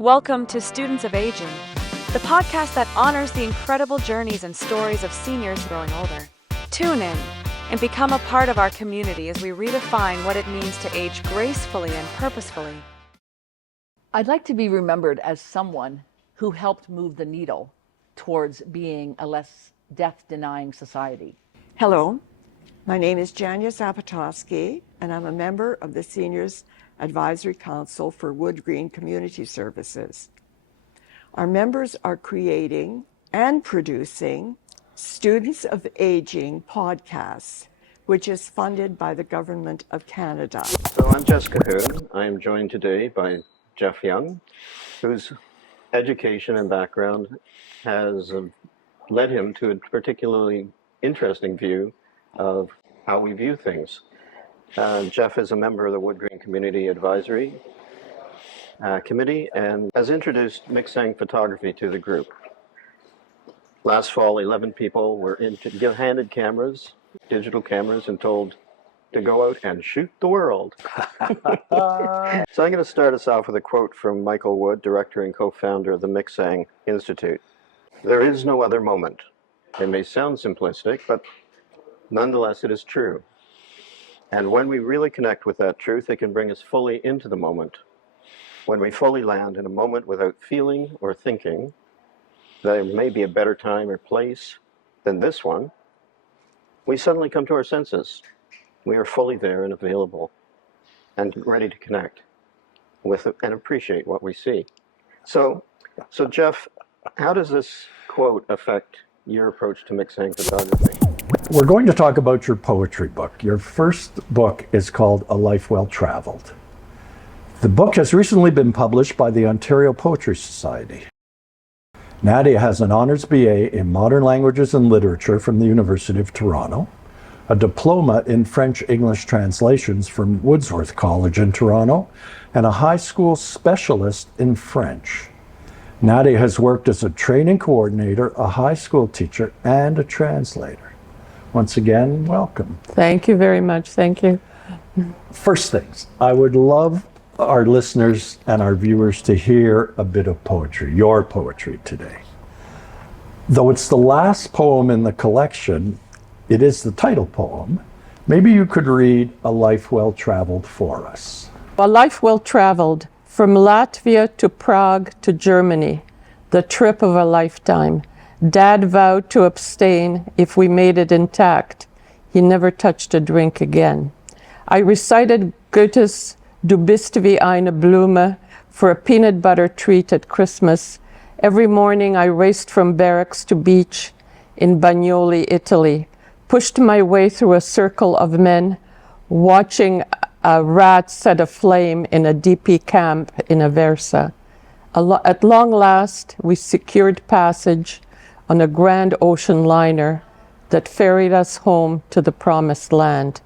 Welcome to Students of Aging, the podcast that honors the incredible journeys and stories of seniors growing older. Tune in and become a part of our community as we redefine what it means to age gracefully and purposefully. I'd like to be remembered as someone who helped move the needle towards being a less death-denying society. Hello, my name is Jania Zapotowski, and I'm a member of the Seniors Advisory Council for Wood Green Community Services. Our members are creating and producing Students of Aging podcasts, which is funded by the Government of Canada. So I'm Jessica Hoon. I am joined today by Jeff Young, whose education and background has led him to a particularly interesting view of how we view things. Jeff is a member of the Wood Green Community Advisory Committee and has introduced Mikseng photography to the group. Last fall, 11 people were handed cameras, digital cameras, and told to go out and shoot the world. So I'm going to start us off with a quote from Michael Wood, director and co-founder of the Mikseng Institute. "There is no other moment." It may sound simplistic, but nonetheless it is true. And when we really connect with that truth, it can bring us fully into the moment. When we fully land in a moment without feeling or thinking, there may be a better time or place than this one, we suddenly come to our senses. We are fully there and available and ready to connect with and appreciate what we see. So Jeff, how does this quote affect your approach to Mikseng photography? We're going to talk about your poetry book. Your first book is called A Life Well Traveled. The book has recently been published by the Ontario Poetry Society. Nadia has an Honours BA in Modern Languages and Literature from the University of Toronto, a diploma in French-English translations from Wordsworth College in Toronto, and a high school specialist in French. Nadia has worked as a training coordinator, a high school teacher, and a translator. Once again, welcome. Thank you very much. Thank you. First things, I would love our listeners and our viewers to hear a bit of poetry, your poetry today. Though it's the last poem in the collection, it is the title poem. Maybe you could read A Life Well Traveled for us. A life well traveled, from Latvia to Prague to Germany, the trip of a lifetime. Dad vowed to abstain if we made it intact. He never touched a drink again. I recited Goethe's Du bist wie eine Blume for a peanut butter treat at Christmas. Every morning I raced from barracks to beach in Bagnoli, Italy, pushed my way through a circle of men, watching a rat set aflame in a DP camp in Aversa. At long last, we secured passage on a grand ocean liner that ferried us home to the promised land.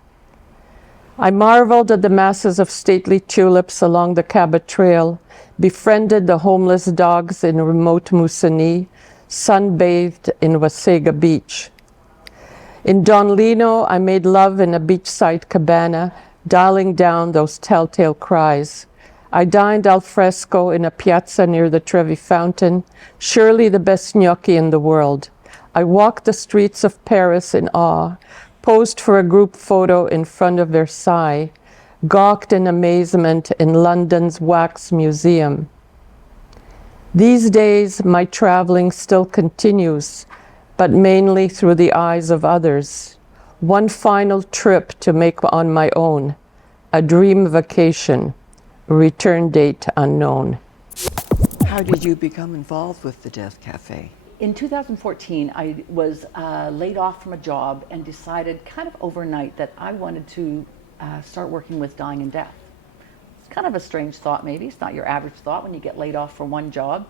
I marveled at the masses of stately tulips along the Cabot Trail, befriended the homeless dogs in remote Moosonee, sunbathed in Wasaga Beach. In Don Lino, I made love in a beachside cabana, dialing down those telltale cries. I dined al fresco in a piazza near the Trevi Fountain, surely the best gnocchi in the world. I walked the streets of Paris in awe, posed for a group photo in front of Versailles, gawked in amazement in London's Wax Museum. These days, my traveling still continues, but mainly through the eyes of others. One final trip to make on my own, a dream vacation. Return date unknown. How did you become involved with the Death Cafe? In 2014, I was laid off from a job and decided kind of overnight that I wanted to start working with dying and death. It's kind of a strange thought maybe. It's not your average thought when you get laid off from one job.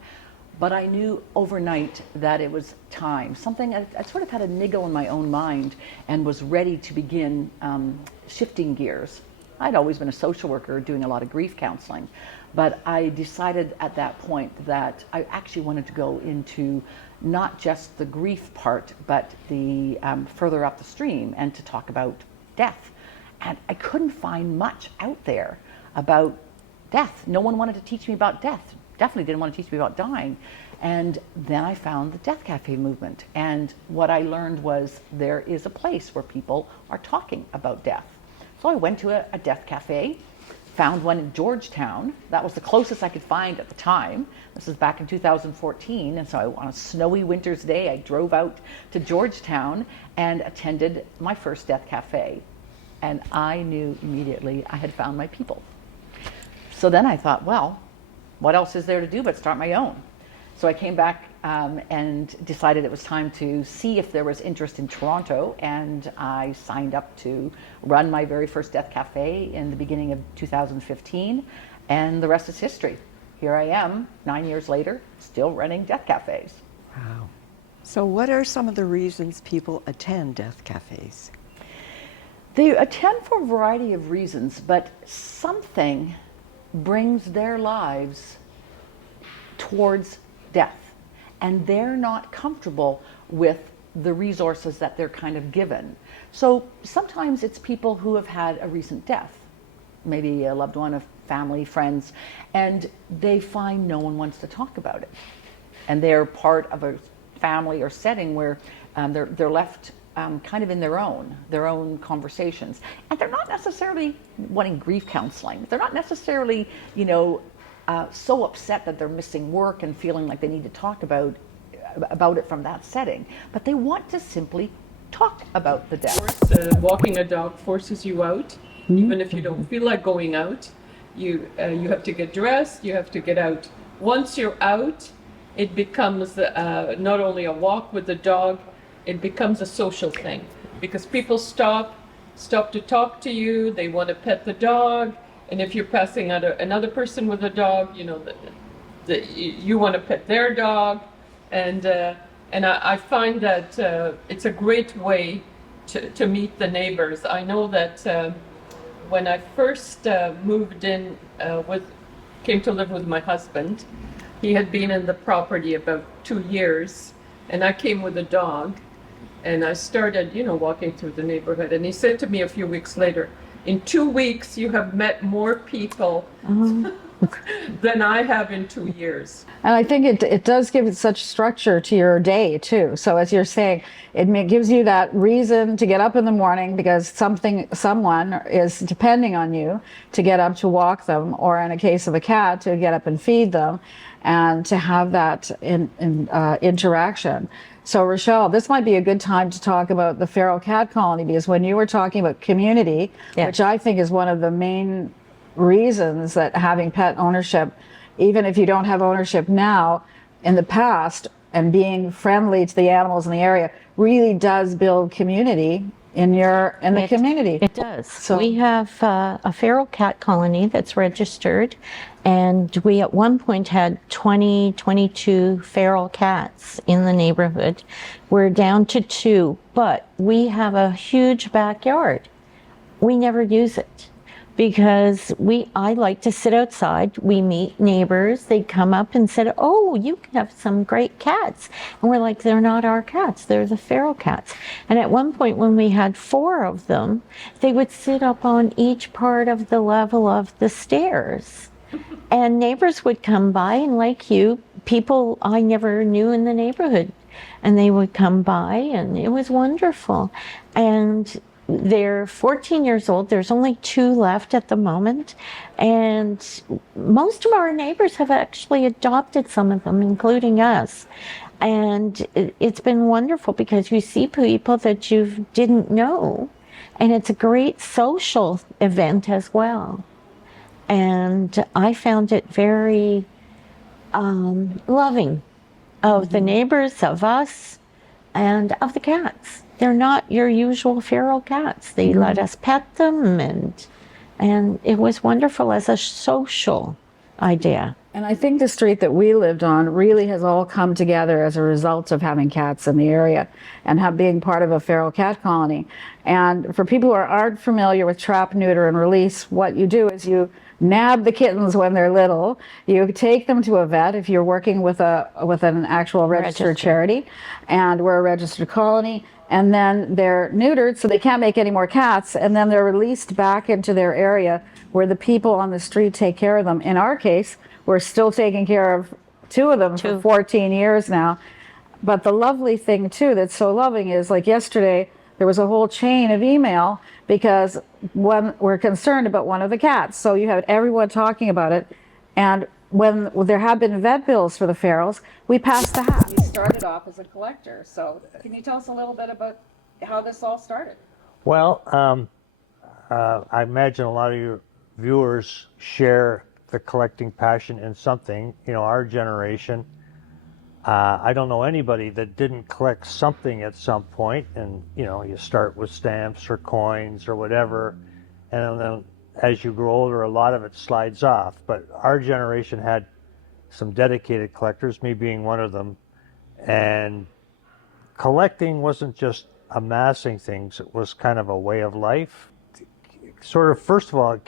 But I knew overnight that it was time. Something, I sort of had a niggle in my own mind and was ready to begin shifting gears. I'd always been a social worker doing a lot of grief counseling, but I decided at that point that I actually wanted to go into not just the grief part, but the further up the stream and to talk about death. And I couldn't find much out there about death. No one wanted to teach me about death. definitely didn't want to teach me about dying. And then I found the Death Cafe movement. And what I learned was there is a place where people are talking about death. So I went to a Death Cafe, found one in Georgetown. That was the closest I could find at the time. This is back in 2014. And so on a snowy winter's day, I drove out to Georgetown and attended my first Death Cafe. And I knew immediately I had found my people. So then I thought, well, what else is there to do but start my own? So I came back and decided it was time to see if there was interest in Toronto, and I signed up to run my very first Death Cafe in the beginning of 2015, and the rest is history. Here I am, 9 years later, still running Death Cafes. Wow. So what are some of the reasons people attend Death Cafes? They attend for a variety of reasons, but something brings their lives towards death, and they're not comfortable with the resources that they're kind of given. So sometimes it's people who have had a recent death, maybe a loved one, a family, friends, and they find no one wants to talk about it. And they're part of a family or setting where they're left kind of in their own conversations. And they're not necessarily wanting grief counseling. They're not necessarily, so upset that they're missing work and feeling like they need to talk about it from that setting. But they want to simply talk about the death. Of course, walking a dog forces you out, even if you don't feel like going out. You have to get dressed, you have to get out. Once you're out, it becomes not only a walk with the dog, it becomes a social thing, because people stop to talk to you, they want to pet the dog, and if you're passing another person with a dog, you want to pet their dog, and I find that it's a great way to meet the neighbors. I know that when I first moved in came to live with my husband, he had been in the property about 2 years, and I came with a dog. And I started, walking through the neighborhood. And he said to me a few weeks later, in 2 weeks, you have met more people than I have in 2 years. And I think it does give it such structure to your day too. So as you're saying, it gives you that reason to get up in the morning because someone is depending on you to get up to walk them, or in a case of a cat, to get up and feed them, and to have that interaction. So Rochelle, this might be a good time to talk about the feral cat colony, because when you were talking about community, which I think is one of the main reasons that having pet ownership, even if you don't have ownership now, in the past, and being friendly to the animals in the area really does build community in the community. It does. So we have a feral cat colony that's registered, and we at one point had 22 feral cats in the neighborhood. We're down to 2, but we have a huge backyard. We never use it because I like to sit outside. We meet neighbors. They come up and said, "Oh, you have some great cats." And we're like, "They're not our cats. They're the feral cats." And at one point when we had 4 of them, they would sit up on each part of the level of the stairs. And neighbors would come by, and like you, people I never knew in the neighborhood, and they would come by, and it was wonderful. And they're 14 years old. There's only 2 left at the moment. And most of our neighbors have actually adopted some of them, including us. And it's been wonderful because you see people that you didn't know. And it's a great social event as well. And I found it very loving of the neighbors, of us, and of the cats. They're not your usual feral cats. They let us pet them, and it was wonderful as a social idea. And I think the street that we lived on really has all come together as a result of having cats in the area and being part of a feral cat colony. And for people who aren't familiar with trap, neuter, and release, what you do is you nab the kittens when they're little. You take them to a vet if you're working with an actual registered charity, and we're a registered colony. and then they're neutered, so they can't make any more cats, and then they're released back into their area where the people on the street take care of them. In our case, we're still taking care of 2 of them for 14 years now. But the lovely thing too that's so loving is, like yesterday, there was a whole chain of email because we're concerned about one of the cats. So you have everyone talking about it. And when there have been vet bills for the ferals, we passed the hat. We started off as a collector. So can you tell us a little bit about how this all started? Well, I imagine a lot of your viewers share the collecting passion in something. You know, our generation, I don't know anybody that didn't collect something at some point. And, you know, you start with stamps or coins or whatever. And then as you grow older, a lot of it slides off. But our generation had some dedicated collectors, me being one of them. And collecting wasn't just amassing things, it was kind of a way of life. Sort of, first of all,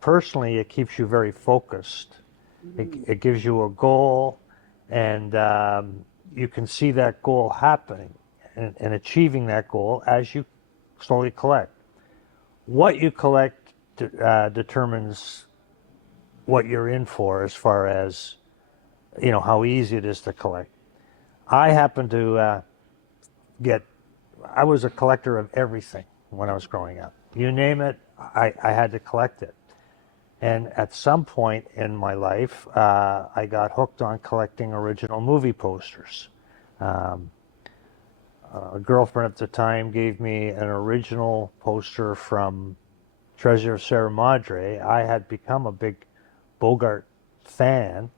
personally, it keeps you very focused. It gives you a goal, and you can see that goal happening and achieving that goal as you slowly collect. What you collect determines what you're in for as far as, you know, how easy it is to collect. I happen to I was a collector of everything when I was growing up. You name it, I had to collect it. And at some point in my life, I got hooked on collecting original movie posters. A girlfriend at the time gave me an original poster from Treasure of Sierra Madre. I had become a big Bogart fan,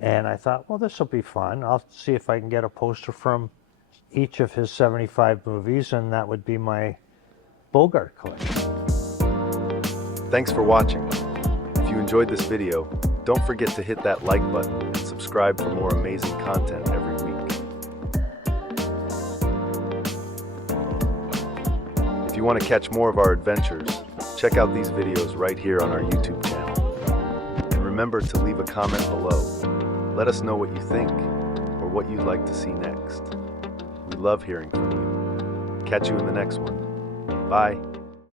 and I thought, well, this will be fun. I'll see if I can get a poster from each of his 75 movies, and that would be my Bogart collection. Thanks for watching. If you enjoyed this video, don't forget to hit that like button and subscribe for more amazing content every week. If you want to catch more of our adventures, check out these videos right here on our YouTube channel. And remember to leave a comment below. Let us know what you think or what you'd like to see next. We love hearing from you. Catch you in the next one. Bye.